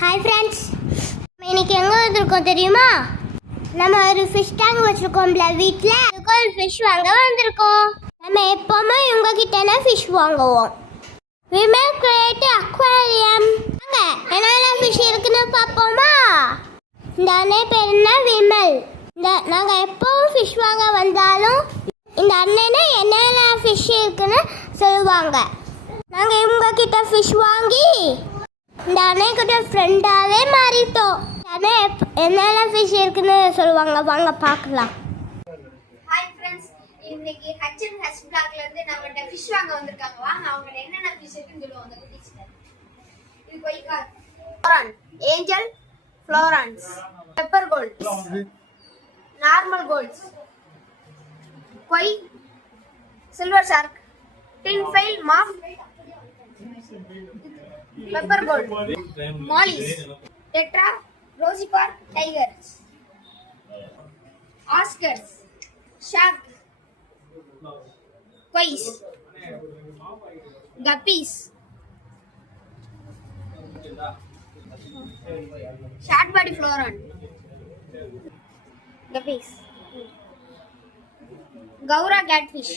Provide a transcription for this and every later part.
Hi friends, இன்னைக்கு எங்கே வந்திருக்கோம் தெரியுமா? நம்ம ஒரு ஃபிஷ் டேங்க் வச்சுருக்கோம்ல வீட்டில், அதுக்கு ஒரு ஃபிஷ் வாங்க வந்திருக்கோம். நம்ம எப்போவுமே இவங்க கிட்டே ஃபிஷ் வாங்குவோம். Vimal create aquarium. என்னென்ன ஃபிஷ் இருக்குன்னு பார்ப்போமா? இந்த அண்ணன் பேர் என்ன? விமல். நாங்கள் எப்போவும் ஃபிஷ் வாங்க வந்தாலும் இந்த அண்ணனை என்னென்ன ஃபிஷ் இருக்குன்னு சொல்லுவாங்க. நாங்கள் இவங்க கிட்ட ஃபிஷ் வாங்கி இந்த அண்ணன்கிட்ட ஃப்ரெண்டாகவே மாறிட்டோம். அண்ணன் என்னென்ன ஃபிஷ் இருக்குன்னு சொல்லுவாங்க, வாங்க பார்க்கலாம். ஹாய் ஃப்ரெண்ட்ஸ், இன்னைக்கு H&H vlogல இருந்து நம்மகிட்ட ஃபிஷ் வாங்க வந்திருக்காங்க. வாங்க அவங்க என்னென்ன ஃபிஷ் இருக்குன்னு சொல்லுவாங்க. இது koi carp, flowerhorn, angel, flowerhorns, pepper gold, normal golds, koi, silver shark, tin foil, மாஃப், pepper gold, mollies, tetra, rosy barb, tigers, Oscars, shark, kois, guppies, short body flowerhorn, guppies, கௌரா கேட்ஃபிஷ்,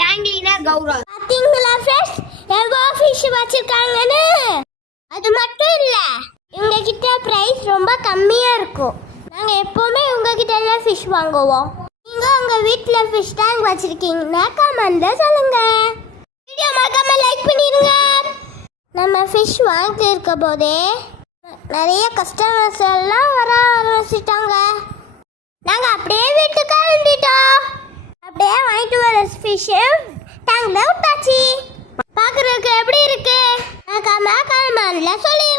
டேங்க்லினர் கௌரா. பார்த்தீங்களா ஃப்ரெண்ட்ஸ், எவ்வளோ ஃபிஷ் வச்சிருக்காங்கன்னு? அது மட்டும் இல்லை, இவங்க கிட்ட ப்ரைஸ் ரொம்ப கம்மியாக இருக்கும். நாங்கள் எப்போவுமே இவங்க கிட்ட எல்லாம் ஃபிஷ் வாங்குவோம். நீங்கள் உங்கள் வீட்டில் ஃபிஷ் டேங்க் வச்சுருக்கீங்கன்னா கமெண்ட்டில் சொல்லுங்கள். வீடியோ மறக்காம லைக் பண்ணிடுங்க. நம்ம ஃபிஷ் வாங்கிட்டு இருக்க போதே நிறைய கஸ்டமர்ஸ் எல்லாம் வர ஆரம்பிச்சிட்டாங்க. நாங்கள் அப்படியே வீட்டுக்கு கிளம்பிட்டோம். அப்படியே வாங்கிட்டு வர ஃபிஷ்ஷு டேங்கில் விட்டாச்சு. பார்க்குறதுக்கு எப்படி இருக்கு? மறக்காம கமெண்ட்ல சொல்லி